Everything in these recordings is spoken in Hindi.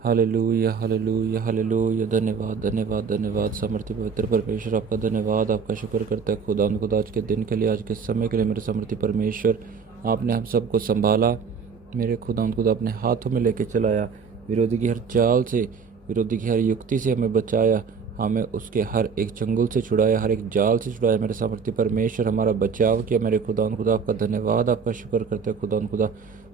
Hallelujah hallelujah hallelujah. धन्यवाद धन्यवाद धन्यवाद सामर्थ्य पवित्र परमेश्वर, आपका धन्यवाद, आपका शुक्र करता है खुदा आज के दिन के लिए, आज के समय के लिए। मेरे सामर्थ्य परमेश्वर, आपने हम सबको संभाला, मेरे खुदा अपने हाथों में लेके चलाया, विरोधी की हर चाल से, विरोधी की हर युक्ति से हमें बचाया, हमें उसके हर एक चंगुल से छुड़ाया, हर एक जाल से छुड़ाया। मेरे सामर्थ्य परमेश्वर हमारा बचाव किया। मेरे खुदा आपका धन्यवाद, आपका शुक्र करते हैं खुदा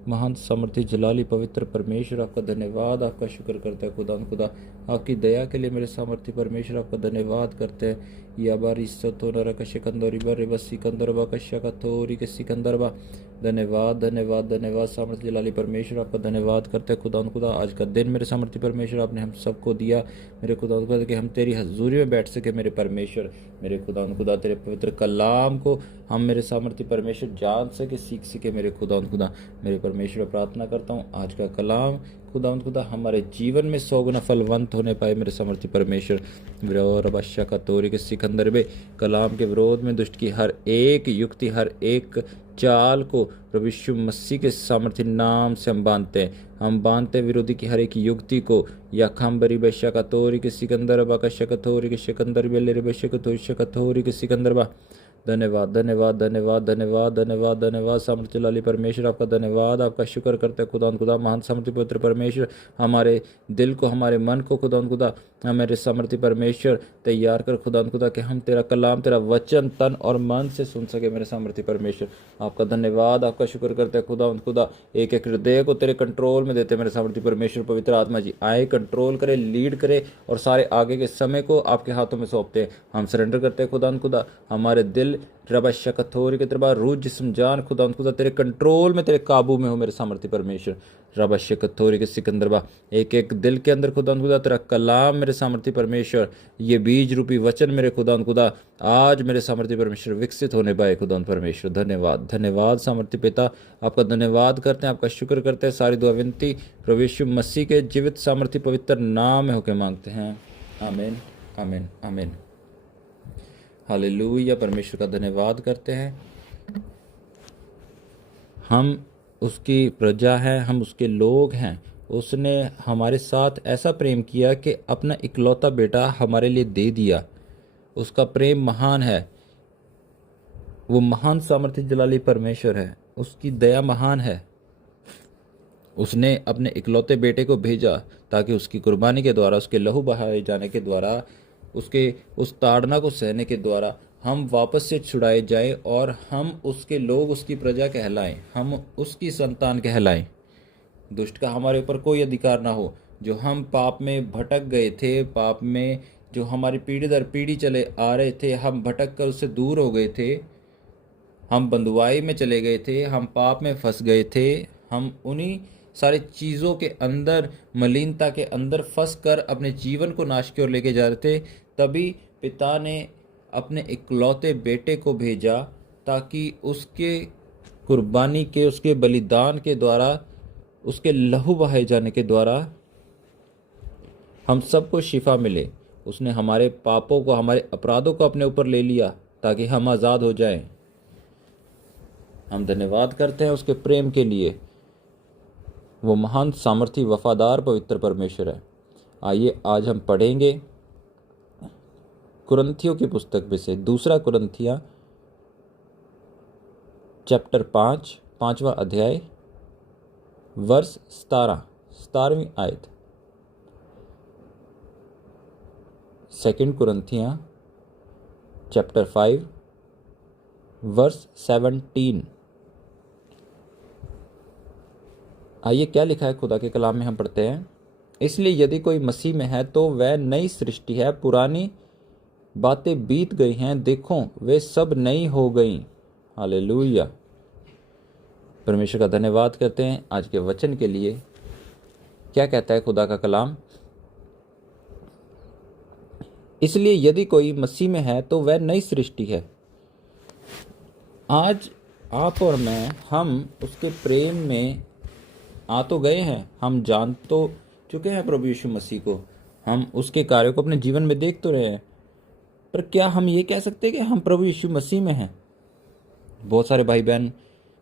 महान सामर्थ्य जलाली पवित्र परमेश्वर, आपका धन्यवाद, आपका शुक्र करते हैं खुदा आपकी दया के लिए। मेरे सामर्थ्य परमेश्वर आपका धन्यवाद करते हैं। या बारी सतोरा का सिकंदरी बारे बस सिकंदरबा का शकथोरी के सिकंदरबा। धन्यवाद धन्यवाद धन्यवाद सामर्थ्य जलाली परमेश्वर, आपका धन्यवाद करते हैं खुदा आज का दिन मेरे सामर्थ्य परमेश्वर आपने हम सबको दिया। मेरे खुदा कि हम तेरी हजूरी में बैठ सके मेरे परमेश्वर। मेरे खुदा तेरे पवित्र कलाम को हम मेरे सामर्थ्य परमेश्वर जान सके, सीख सके मेरे खुदा मेरे परमेश्वर प्रार्थना करता हूँ आज का कलाम खुदा हमारे जीवन में 100 गुना फलवंत होने पाए मेरे सामर्थ्य परमेश्वर। रबाशा का तोरी के सिकंदर बे कलाम के विरोध में दुष्ट की हर एक युक्ति, हर एक चाल को प्रभु यीशु मसीह के सामर्थ्य नाम से हम बांधते हैं। हम बांधते विरोधी की हर एक युक्ति को। या खम्बरी बेशा का तोरी के सिकंदर बा का शकथोरी के सिकंदर बेले शकथोरी के सिकंदर बा। धन्यवाद धन्यवाद धन्यवाद धन्यवाद धन्यवाद धन्यवाद सामर्थ्य लाली परमेश्वर, आपका धन्यवाद, आपका शुक्र करते हैं खुदा महान सामर्थ्य पवित्र परमेश्वर। हमारे दिल को, हमारे मन को खुदा हमारे सामर्थ्य परमेश्वर तैयार कर खुदा कि हम तेरा कलाम, तेरा वचन तन और मन से सुन सके मेरे सामर्थ्य परमेश्वर। आपका धन्यवाद, आपका शुक्र करते हैं खुदा एक एक हृदय को तेरे कंट्रोल में देते मेरे सामर्थ्य परमेश्वर। पवित्र आत्मा जी आए, कंट्रोल करे, लीड करे और सारे आगे के समय को आपके हाथों में सौंपते हैं। हम सरेंडर करते हैं खुदा हमारे दिल रबा शकथोरी के तेरा रूह जिस्म जान खुदा तेरे कंट्रोल में, तेरे काबू में हो मेरे सामर्थ्य परमेश्वर। रबा शकथोरी के सिकंदरबा एक एक दिल के अंदर खुदा तेरा कलाम मेरे सामर्थ्य परमेश्वर, ये बीज रूपी वचन मेरे खुदा आज मेरे सामर्थ्य परमेश्वर विकसित होने पाए खुदा परमेश्वर। धन्यवाद धन्यवाद सामर्थ्य पिता, आपका धन्यवाद करते हैं, आपका शुक्र करते हैं। सारी दुआ विनती प्रभु यीशु मसीह के जीवित सामर्थ्य पवित्र नाम में होकर मांगते हैं। आमीन आमीन आमीन। हालेलुया। परमेश्वर का धन्यवाद करते हैं। हम उसकी प्रजा हैं, हम उसके लोग हैं। उसने हमारे साथ ऐसा प्रेम किया कि अपना इकलौता बेटा हमारे लिए दे दिया। उसका प्रेम महान है, वो महान सामर्थ्य जलाली परमेश्वर है, उसकी दया महान है। उसने अपने इकलौते बेटे को भेजा ताकि उसकी कुर्बानी के द्वारा, उसके लहू बहाए जाने के द्वारा, उसके उस ताड़ना को सहने के द्वारा हम वापस से छुड़ाए जाएं और हम उसके लोग, उसकी प्रजा कहलाएं, हम उसकी संतान कहलाएं। दुष्ट का हमारे ऊपर कोई अधिकार ना हो। जो हम पाप में भटक गए थे, पाप में जो हमारी पीढ़ी दर पीढ़ी चले आ रहे थे, हम भटक कर उससे दूर हो गए थे, हम बंधुआई में चले गए थे, हम पाप में फंस गए थे, हम उन्हीं सारी चीज़ों के अंदर, मलिनता के अंदर फंस कर अपने जीवन को नाश की ओर लेके जा रहे थे। तभी पिता ने अपने इकलौते बेटे को भेजा ताकि उसके कुर्बानी के, उसके बलिदान के द्वारा, उसके लहू बहाए जाने के द्वारा हम सबको शिफा मिले। उसने हमारे पापों को, हमारे अपराधों को अपने ऊपर ले लिया ताकि हम आज़ाद हो जाएं। हम धन्यवाद करते हैं उसके प्रेम के लिए। वो महान सामर्थी वफादार पवित्र परमेश्वर है। आइए आज हम पढ़ेंगे कुरिन्थियों की पुस्तक में से 2 कुरिन्थियाँ चैप्टर 5, 5वां अध्याय, वर्ष 17वीं आयत। 2 कुरिन्थियाँ चैप्टर 5 वर्ष 17। आइए क्या लिखा है खुदा के कलाम में हम पढ़ते हैं। इसलिए यदि कोई मसीह में है तो वह नई सृष्टि है, पुरानी बातें बीत गई हैं, देखो वे सब नई हो गई। हालेलुया। परमेश्वर का धन्यवाद करते हैं आज के वचन के लिए। क्या कहता है खुदा का कलाम? इसलिए यदि कोई मसीह में है तो वह नई सृष्टि है। आज आप और मैं, हम उसके प्रेम में आ तो गए हैं, हम जान तो चुके हैं प्रभु यीशु मसीह को, हम उसके कार्यों को अपने जीवन में देख तो रहे हैं, पर क्या हम ये कह सकते हैं कि हम प्रभु यीशु मसीह में हैं? बहुत सारे भाई बहन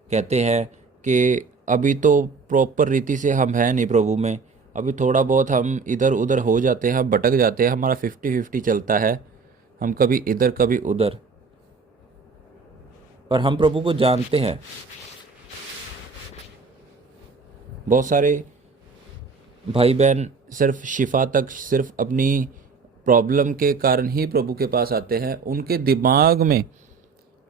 कहते हैं कि अभी तो प्रॉपर रीति से हम हैं नहीं प्रभु में, अभी थोड़ा बहुत हम इधर उधर हो जाते हैं, भटक जाते हैं, हमारा 50-50 चलता है, हम कभी इधर कभी उधर, पर हम प्रभु को जानते हैं। बहुत सारे भाई बहन सिर्फ शिफा तक, सिर्फ अपनी प्रॉब्लम के कारण ही प्रभु के पास आते हैं। उनके दिमाग में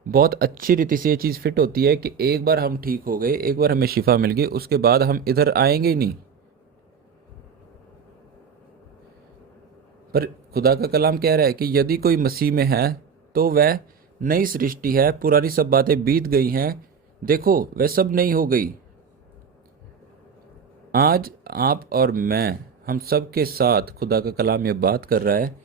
बहुत अच्छी रीति से ये चीज़ फिट होती है कि एक बार हम ठीक हो गए, एक बार हमें शिफा मिल गई, उसके बाद हम इधर आएंगे ही नहीं। पर खुदा का कलाम कह रहा है कि यदि कोई मसीह में है तो वह नई सृष्टि है, पुरानी सब बातें बीत गई हैं, देखो वह सब नई हो गई। आज आप और मैं, हम सब के साथ खुदा का कलाम ये बात कर रहा है।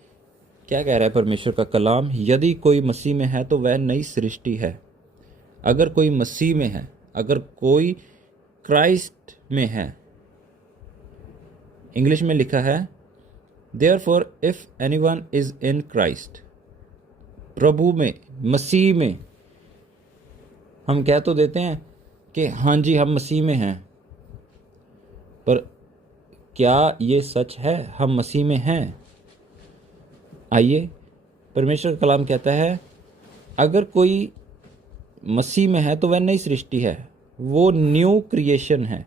क्या कह रहा है परमेश्वर का कलाम? यदि कोई मसीह में है तो वह नई सृष्टि है। अगर कोई मसीह में है, अगर कोई क्राइस्ट में है, इंग्लिश में लिखा है Therefore if anyone is in Christ, प्रभु में, मसीह में। हम कह तो देते हैं कि हाँ जी हम मसीह में हैं, पर क्या ये सच है हम मसीह में हैं? आइए, परमेश्वर का कलाम कहता है अगर कोई मसीह में है तो वह नई सृष्टि है, वो न्यू क्रिएशन है।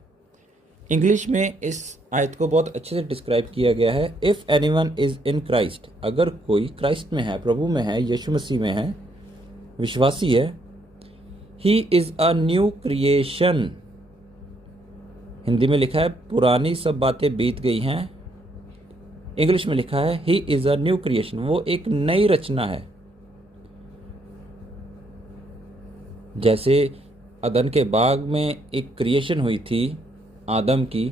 इंग्लिश में इस आयत को बहुत अच्छे से डिस्क्राइब किया गया है, if anyone is in Christ, अगर कोई क्राइस्ट में है, प्रभु में है, यीशु मसीह में है, विश्वासी है, he is a new creation. Hindi में लिखा है पुरानी सब बातें बीत गई हैं, इंग्लिश में लिखा है he is a new creation, वो एक नई रचना है। जैसे अदन के बाग में एक क्रिएशन हुई थी आदम की,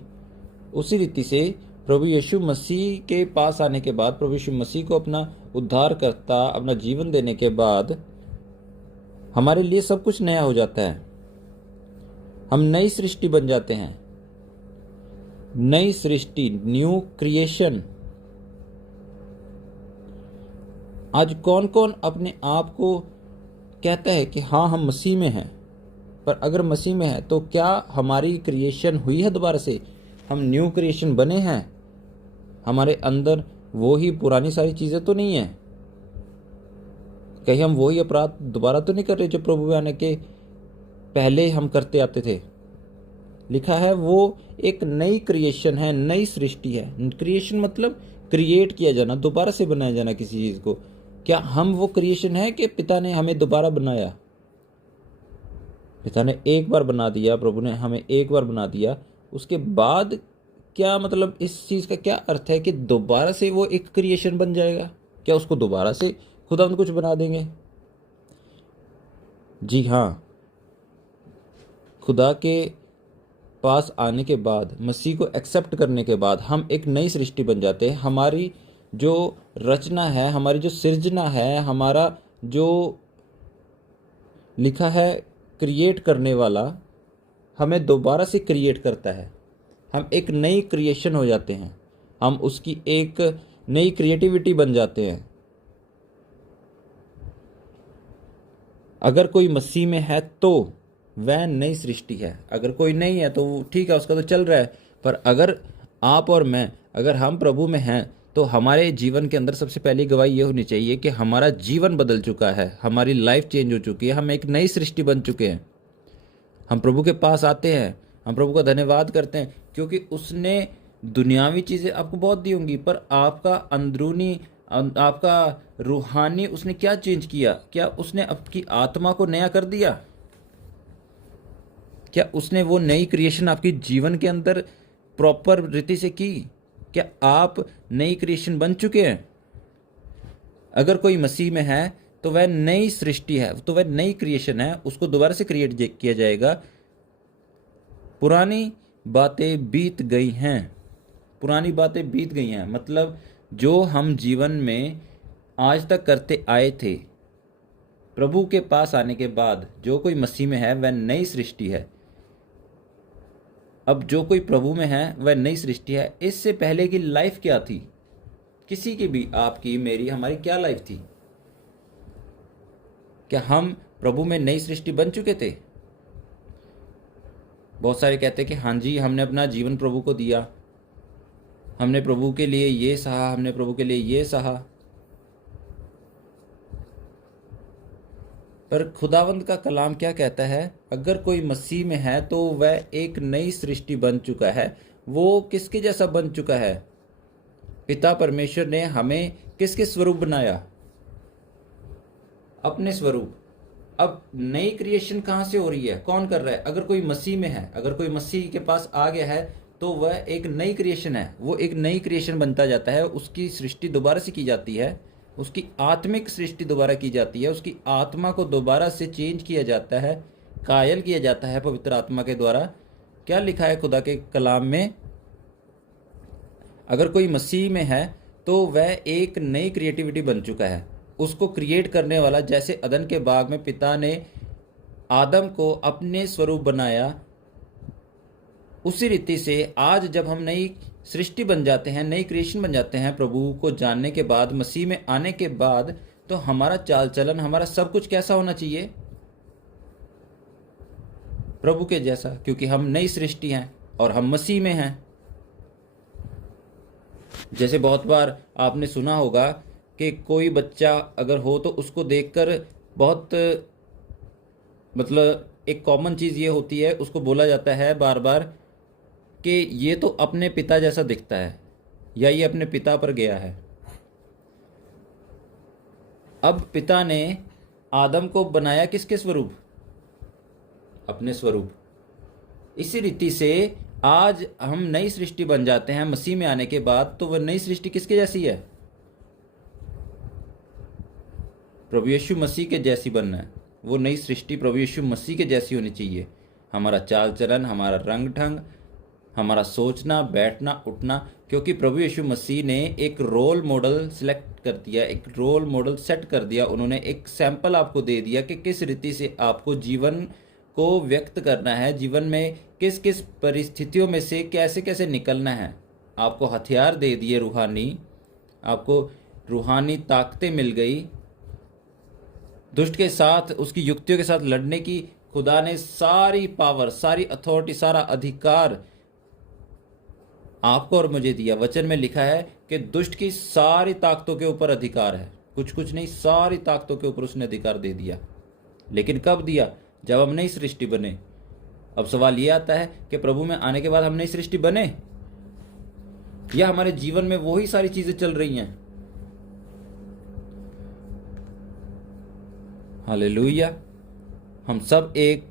उसी रीति से प्रभु यीशु मसीह के पास आने के बाद, प्रभु यीशु मसीह को अपना उद्धार करता, अपना जीवन देने के बाद हमारे लिए सब कुछ नया हो जाता है। हम नई सृष्टि बन जाते हैं। नई सृष्टि, न्यू क्रिएशन। आज कौन कौन अपने आप को कहता है कि हाँ हम मसीह में हैं, पर अगर मसीह में है तो क्या हमारी क्रिएशन हुई है दोबारा से? हम न्यू क्रिएशन बने हैं? हमारे अंदर वो ही पुरानी सारी चीज़ें तो नहीं है? कहीं हम वही अपराध दोबारा तो नहीं कर रहे जो प्रभु में आने के पहले हम करते आते थे? लिखा है वो एक नई क्रिएशन है, नई सृष्टि है। क्रिएशन मतलब क्रिएट किया जाना, दोबारा से बनाया जाना किसी चीज़ को। क्या हम वो क्रिएशन है कि पिता ने हमें दोबारा बनाया? पिता ने एक बार बना दिया, प्रभु ने हमें एक बार बना दिया, उसके बाद क्या मतलब इस चीज़ का क्या अर्थ है कि दोबारा से वो एक क्रिएशन बन जाएगा? क्या उसको दोबारा से खुदा कुछ बना देंगे? जी हाँ, खुदा के पास आने के बाद, मसीह को एक्सेप्ट करने के बाद हम एक नई सृष्टि बन जाते हैं। हमारी जो रचना है, हमारी जो सृजना है, हमारा जो लिखा है क्रिएट करने वाला हमें दोबारा से क्रिएट करता है। हम एक नई क्रिएशन हो जाते हैं, हम उसकी एक नई क्रिएटिविटी बन जाते हैं। अगर कोई मसीह में है तो वह नई सृष्टि है। अगर कोई नहीं है तो ठीक है, उसका तो चल रहा है। पर अगर आप और मैं, अगर हम प्रभु में हैं तो हमारे जीवन के अंदर सबसे पहली गवाही ये होनी चाहिए कि हमारा जीवन बदल चुका है, हमारी लाइफ चेंज हो चुकी है, हम एक नई सृष्टि बन चुके हैं। हम प्रभु के पास आते हैं, हम प्रभु का धन्यवाद करते हैं क्योंकि उसने दुनियावी चीज़ें आपको बहुत दी होंगी, पर आपका अंदरूनी, आपका रूहानी उसने क्या चेंज किया? क्या उसने आपकी आत्मा को नया कर दिया? क्या उसने वो नई क्रिएशन आपके जीवन के अंदर प्रॉपर रीति से की? क्या आप नई क्रिएशन बन चुके हैं? अगर कोई मसीह में है तो वह नई सृष्टि है, तो वह नई क्रिएशन है, उसको दोबारा से क्रिएट किया जाएगा। पुरानी बातें बीत गई हैं, पुरानी बातें बीत गई हैं मतलब जो हम जीवन में आज तक करते आए थे, प्रभु के पास आने के बाद जो कोई मसीह में है वह नई सृष्टि है। अब जो कोई प्रभु में है वह नई सृष्टि है। इससे पहले की लाइफ क्या थी? किसी की भी, आपकी, मेरी, हमारी क्या लाइफ थी? क्या हम प्रभु में नई सृष्टि बन चुके थे? बहुत सारे कहते हैं कि हाँ जी हमने अपना जीवन प्रभु को दिया, हमने प्रभु के लिए ये सहा, हमने प्रभु के लिए ये सहा, पर खुदावंद का कलाम क्या कहता है? अगर कोई मसीह में है तो वह एक नई सृष्टि बन चुका है। वो किसके जैसा बन चुका है? पिता परमेश्वर ने हमें किसके स्वरूप बनाया? अपने स्वरूप। अब नई क्रिएशन कहां से हो रही है? कौन कर रहा है? अगर कोई मसीह में है, अगर कोई मसीह के पास आ गया है तो वह एक नई क्रिएशन है। वो एक नई क्रिएशन बनता जाता है, उसकी सृष्टि दोबारा से की जाती है, उसकी आत्मिक सृष्टि दोबारा की जाती है, उसकी आत्मा को दोबारा से चेंज किया जाता है, कायल किया जाता है पवित्र आत्मा के द्वारा। क्या लिखा है खुदा के कलाम में? अगर कोई मसीह में है तो वह एक नई क्रिएटिविटी बन चुका है। उसको क्रिएट करने वाला, जैसे अदन के बाग में पिता ने आदम को अपने स्वरूप बनाया, उसी रीति से आज जब हम नई सृष्टि बन जाते हैं, नई क्रिएशन बन जाते हैं प्रभु को जानने के बाद, मसीह में आने के बाद, तो हमारा चाल चलन, हमारा सब कुछ कैसा होना चाहिए? प्रभु के जैसा, क्योंकि हम नई सृष्टि हैं और हम मसीह में हैं। जैसे बहुत बार आपने सुना होगा कि कोई बच्चा अगर हो तो उसको देखकर बहुत, मतलब एक कॉमन चीज़ ये होती है, उसको बोला जाता है बार बार कि ये तो अपने पिता जैसा दिखता है, या ये अपने पिता पर गया है। अब पिता ने आदम को बनाया किसके स्वरूप? अपने स्वरूप। इसी रीति से आज हम नई सृष्टि बन जाते हैं मसीह में आने के बाद, तो वह नई सृष्टि किसके जैसी है? प्रभु यीशु मसीह के जैसी बनना है। वो नई सृष्टि प्रभु यीशु मसीह के जैसी होनी चाहिए। हमारा चाल चलन, हमारा रंग ढंग, हमारा सोचना, बैठना, उठना, क्योंकि प्रभु यीशु मसीह ने एक रोल मॉडल सिलेक्ट कर दिया, एक रोल मॉडल सेट कर दिया। उन्होंने एक सैंपल आपको दे दिया कि किस रीति से आपको जीवन को व्यक्त करना है, जीवन में किस किस परिस्थितियों में से कैसे कैसे निकलना है। आपको हथियार दे दिए रूहानी, आपको रूहानी ताकतें मिल गई। दुष्ट के साथ, उसकी युक्तियों के साथ लड़ने की खुदा ने सारी पावर, सारी अथॉरिटी, सारा अधिकार आपको और मुझे दिया। वचन में लिखा है कि दुष्ट की सारी ताकतों के ऊपर अधिकार है, कुछ कुछ नहीं, सारी ताकतों के ऊपर उसने अधिकार दे दिया। लेकिन कब दिया? जब हम नई सृष्टि बने। अब सवाल ये आता है कि प्रभु में आने के बाद हम नई सृष्टि बने, या हमारे जीवन में वही सारी चीजें चल रही हैं? हालेलुया। हम सब एक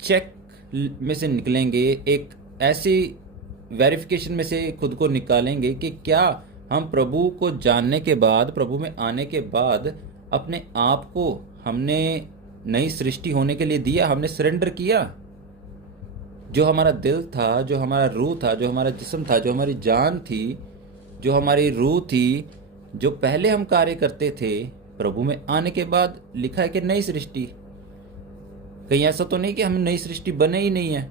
चेक में से निकलेंगे, एक ऐसी वेरिफिकेशन में से खुद को निकालेंगे कि क्या हम प्रभु को जानने के बाद, प्रभु में आने के बाद अपने आप को हमने नई सृष्टि होने के लिए दिया, हमने सरेंडर किया। जो हमारा दिल था, जो हमारा रूह था, जो हमारा जिस्म था, जो हमारी जान थी, जो हमारी रूह थी, जो पहले हम कार्य करते थे, प्रभु में आने के बाद लिखा है कि नई सृष्टि। कहीं ऐसा तो नहीं कि हम नई सृष्टि बने ही नहीं है,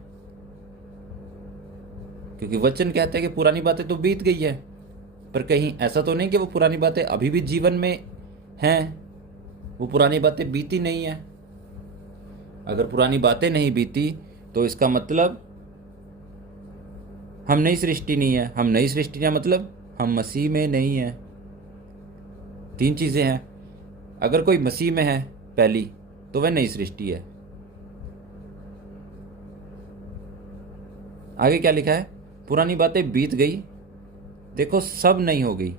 क्योंकि वचन कहता है कि पुरानी बातें तो बीत गई है। पर कहीं ऐसा तो नहीं कि वो पुरानी बातें अभी भी जीवन में हैं, वो पुरानी बातें बीती नहीं है। अगर पुरानी बातें नहीं बीती तो इसका मतलब हम नई सृष्टि नहीं है। हम नई सृष्टि का मतलब हम मसीह में नहीं है। तीन चीजें हैं। अगर कोई मसीह में है पहली, तो वह नई सृष्टि है। आगे क्या लिखा है? पुरानी बातें बीत गई, देखो सब नई हो गई।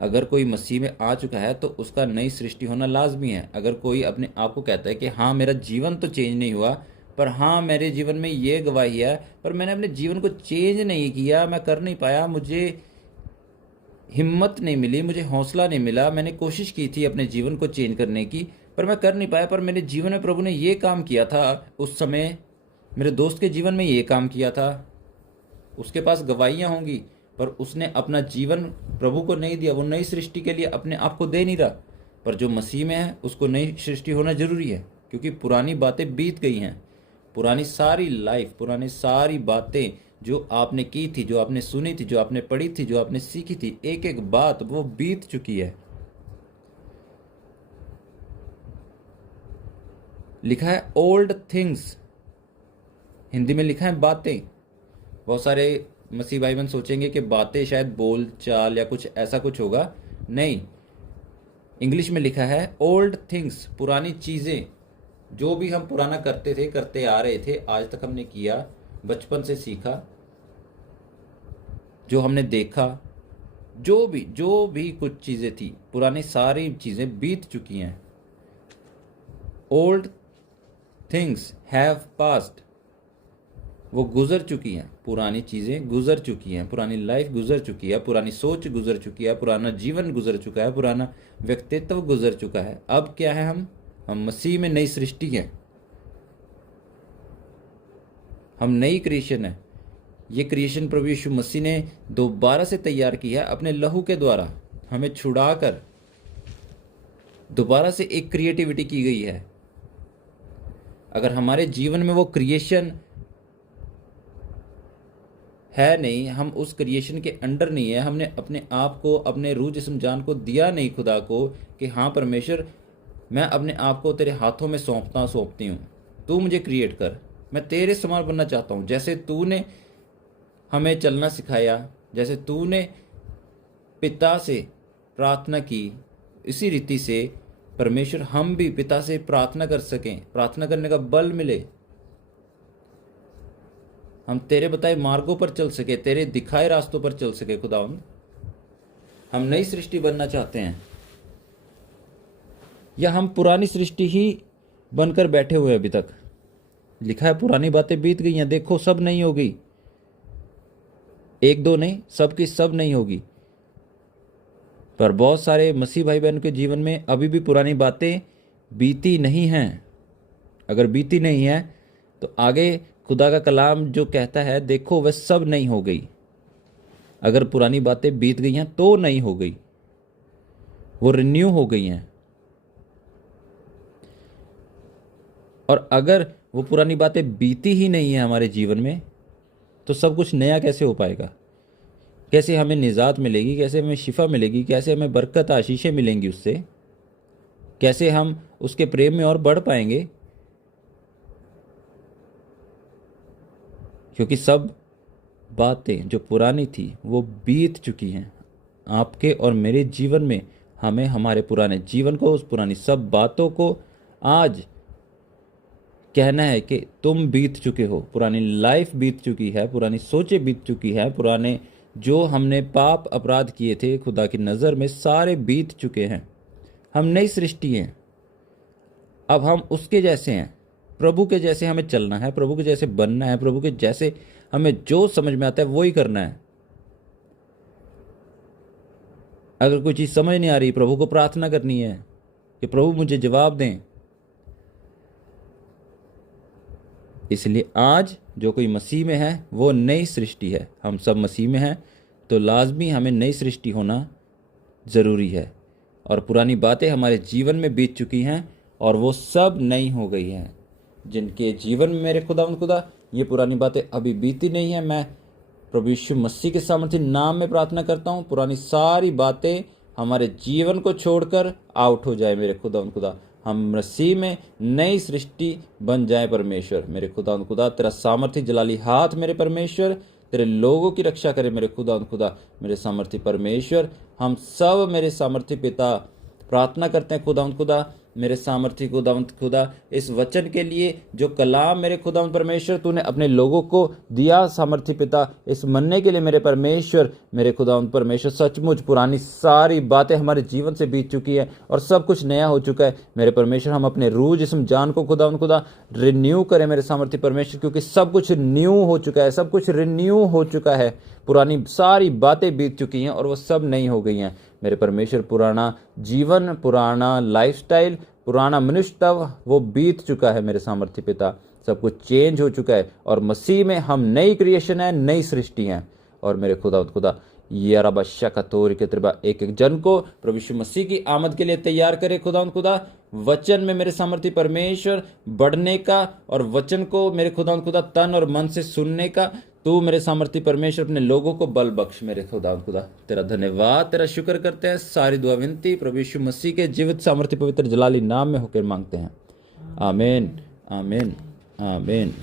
अगर कोई मसीह में आ चुका है तो उसका नई सृष्टि होना लाजमी है। अगर कोई अपने आप को कहता है कि हाँ मेरा जीवन तो चेंज नहीं हुआ, पर हाँ मेरे जीवन में ये गवाही है, पर मैंने अपने जीवन को चेंज नहीं किया, मैं कर नहीं पाया, मुझे हिम्मत नहीं मिली, मुझे हौसला नहीं मिला, मैंने कोशिश की थी अपने जीवन को चेंज करने की, पर मैं कर नहीं पाया, पर मेरे जीवन में प्रभु ने ये काम किया था, उस समय मेरे दोस्त के जीवन में ये काम किया था। उसके पास गवाहियाँ होंगी, पर उसने अपना जीवन प्रभु को नहीं दिया। वो नई सृष्टि के लिए अपने आप को दे नहीं रहा। पर जो मसीह में है उसको नई सृष्टि होना जरूरी है, क्योंकि पुरानी बातें बीत गई हैं। पुरानी सारी लाइफ, पुरानी सारी बातें जो आपने की थी, जो आपने सुनी थी, जो आपने पढ़ी थी, जो आपने सीखी थी, एक एक बात वो बीत चुकी है। लिखा है ओल्ड थिंग्स, हिंदी में लिखा है बातें। बहुत सारे मसीह भाई बहन सोचेंगे कि बातें शायद बोल चाल या कुछ ऐसा कुछ होगा, नहीं। इंग्लिश में लिखा है ओल्ड थिंग्स, पुरानी चीज़ें, जो भी हम पुराना करते थे, करते आ रहे थे, आज तक हमने किया, बचपन से सीखा, जो हमने देखा, जो भी कुछ चीज़ें थी, पुरानी सारी चीज़ें बीत चुकी हैं। ओल्ड थिंग्स हैव पास्ट, वो गुजर चुकी हैं, पुरानी चीज़ें गुजर चुकी हैं, पुरानी लाइफ गुजर चुकी है, पुरानी सोच गुजर चुकी है, पुराना जीवन गुजर चुका है, पुराना व्यक्तित्व गुजर चुका है। अब क्या है, हम मसीह में नई सृष्टि हैं, हम नई क्रिएशन है। ये क्रिएशन प्रभु यीशु मसीह ने दोबारा से तैयार की है अपने लहू के द्वारा, हमें छुड़ाकर दोबारा से एक क्रिएटिविटी की गई है। अगर हमारे जीवन में वो क्रिएशन है नहीं, हम उस क्रिएशन के अंडर नहीं है, हमने अपने आप को, अपने रूह जिस्म जान को दिया नहीं खुदा को कि हाँ परमेश्वर, मैं अपने आप को तेरे हाथों में सौंपती हूँ, तू मुझे क्रिएट कर, मैं तेरे समान बनना चाहता हूँ। जैसे तूने हमें चलना सिखाया, जैसे तूने पिता से प्रार्थना की, इसी रीति से परमेश्वर हम भी पिता से प्रार्थना कर सकें, प्रार्थना करने का बल मिले, हम तेरे बताए मार्गों पर चल सके, तेरे दिखाए रास्तों पर चल सके। खुदावंद, हम नई सृष्टि बनना चाहते हैं, या हम पुरानी सृष्टि ही बनकर बैठे हुए अभी तक? लिखा है पुरानी बातें बीत गई हैं, देखो सब नहीं होगी, एक दो नहीं, सब की सब नहीं होगी। पर बहुत सारे मसीह भाई बहन के जीवन में अभी भी पुरानी बातें बीती नहीं हैं। अगर बीती नहीं है तो आगे खुदा का कलाम जो कहता है, देखो वह सब नहीं हो गई। अगर पुरानी बातें बीत गई हैं तो नहीं हो गई, वो रिन्यू हो गई हैं। और अगर वो पुरानी बातें बीती ही नहीं है हमारे जीवन में, तो सब कुछ नया कैसे हो पाएगा? कैसे हमें निजात मिलेगी? कैसे हमें शिफा मिलेगी? कैसे हमें बरकत आशीषें मिलेंगी उससे? कैसे हम उसके प्रेम में और बढ़ पाएंगे? क्योंकि सब बातें जो पुरानी थी वो बीत चुकी हैं। आपके और मेरे जीवन में हमें हमारे पुराने जीवन को, उस पुरानी सब बातों को आज कहना है कि तुम बीत चुके हो, पुरानी लाइफ बीत चुकी है, पुरानी सोचें बीत चुकी है, पुराने जो हमने पाप अपराध किए थे खुदा की नज़र में सारे बीत चुके हैं। हम नई सृष्टि हैं, अब हम उसके जैसे हैं, प्रभु के जैसे हमें चलना है, प्रभु के जैसे बनना है, प्रभु के जैसे हमें जो समझ में आता है वो ही करना है। अगर कोई चीज़ समझ नहीं आ रही, प्रभु को प्रार्थना करनी है कि प्रभु मुझे जवाब दें। इसलिए आज जो कोई मसीह में है वो नई सृष्टि है। हम सब मसीह में हैं तो लाजमी हमें नई सृष्टि होना ज़रूरी है। और पुरानी बातें हमारे जीवन में बीत चुकी हैं और वो सब नई हो गई हैं। जिनके जीवन में मेरे खुदा ये पुरानी बातें अभी बीती नहीं है, मैं प्रभु यीशु मसीह के सामर्थ्य नाम में प्रार्थना करता हूँ, पुरानी सारी बातें हमारे जीवन को छोड़कर आउट हो जाए मेरे खुदा। हम मसीह में नई सृष्टि बन जाए परमेश्वर। मेरे खुदा तेरा सामर्थ्य जलाली हाथ मेरे परमेश्वर तेरे लोगों की रक्षा करे मेरे खुदा। मेरे सामर्थ्य परमेश्वर, हम सब मेरे सामर्थ्य पिता प्रार्थना करते हैं खुदा मेरे सामर्थ्य खुदा इस वचन के लिए जो कलाम मेरे खुदा परमेश्वर तूने अपने लोगों को दिया सामर्थ्य पिता, इस मनने के लिए मेरे परमेश्वर, मेरे खुदा परमेश्वर, सचमुच पुरानी सारी बातें हमारे जीवन से बीत चुकी है और सब कुछ नया हो चुका है मेरे परमेश्वर। हम अपने रूह जिस्म जान को खुदा रिन्यू करें मेरे सामर्थ्य परमेश्वर, क्योंकि सब कुछ न्यू हो चुका है, सब कुछ रिन्यू हो चुका है। पुरानी सारी बातें बीत चुकी हैं और वो सब नई हो गई हैं मेरे परमेश्वर। पुराना जीवन, पुराना लाइफस्टाइल, पुराना मनुष्यत्व वो बीत चुका है मेरे सामर्थ्य पिता। सब कुछ चेंज हो चुका है और मसीह में हम नई क्रिएशन है, नई सृष्टि है। और मेरे खुदा ये रबा शका तोर के त्रिबा एक जन को प्रभु यीशु मसीह की आमद के लिए तैयार करे खुदा वचन में मेरे सामर्थ्य परमेश्वर बढ़ने का, और वचन को मेरे खुदा तन और मन से सुनने का तू मेरे सामर्थ्य परमेश्वर अपने लोगों को बल बख्श मेरे खुदा। तेरा धन्यवाद, तेरा शुक्र करते हैं। सारी दुआ विनती प्रभु यीशु मसीह के जीवित सामर्थ्य पवित्र जलाली नाम में होकर मांगते हैं। आमीन, आमीन, आमीन।